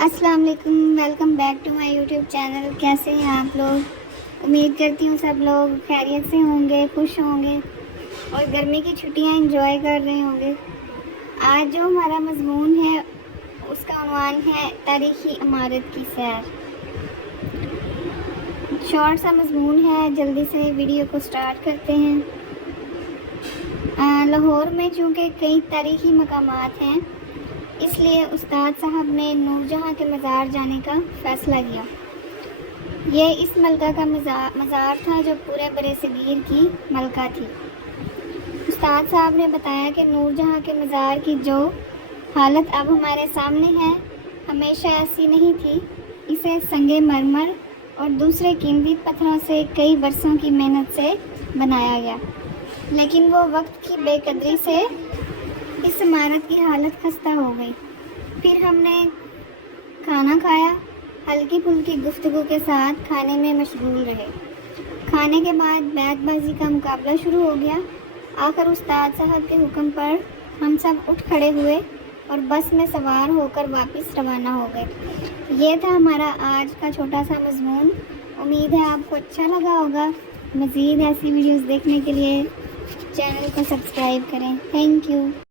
السلام علیکم، welcome back to my YouTube channel. کیسے ہیں آپ لوگ؟ امید کرتی ہوں سب لوگ خیریت سے ہوں گے، خوش ہوں گے اور گرمی کی چھٹیاں انجوائے کر رہے ہوں گے۔ آج جو ہمارا مضمون ہے اس کا عنوان ہے تاریخی عمارت کی سیر۔ شارٹ سا مضمون ہے، جلدی سے ویڈیو کو سٹارٹ کرتے ہیں۔ لاہور میں چونکہ کئی تاریخی مقامات ہیں، اس لیے استاد صاحب نے نور جہاں کے مزار جانے کا فیصلہ کیا۔ یہ اس ملکہ کا مزار تھا جو پورے برِ صغیر کی ملکہ تھی۔ استاد صاحب نے بتایا کہ نور جہاں کے مزار کی جو حالت اب ہمارے سامنے ہے ہمیشہ ایسی نہیں تھی۔ اسے سنگ مرمر اور دوسرے قیمتی پتھروں سے کئی برسوں کی محنت سے بنایا گیا، لیکن وہ وقت کی بے قدری سے اس عمارت کی حالت خستہ ہو گئی۔ پھر ہم نے کھانا کھایا، ہلکی پھلکی گفتگو کے ساتھ کھانے میں مشغول رہے۔ کھانے کے بعد بیت بازی کا مقابلہ شروع ہو گیا۔ آخر استاد صاحب کے حکم پر ہم سب اٹھ کھڑے ہوئے اور بس میں سوار ہو کر واپس روانہ ہو گئے۔ یہ تھا ہمارا آج کا چھوٹا سا مضمون۔ امید ہے آپ کو اچھا لگا ہوگا۔ مزید ایسی ویڈیوز دیکھنے کے لیے چینل کو سبسکرائب کریں۔ Thank you.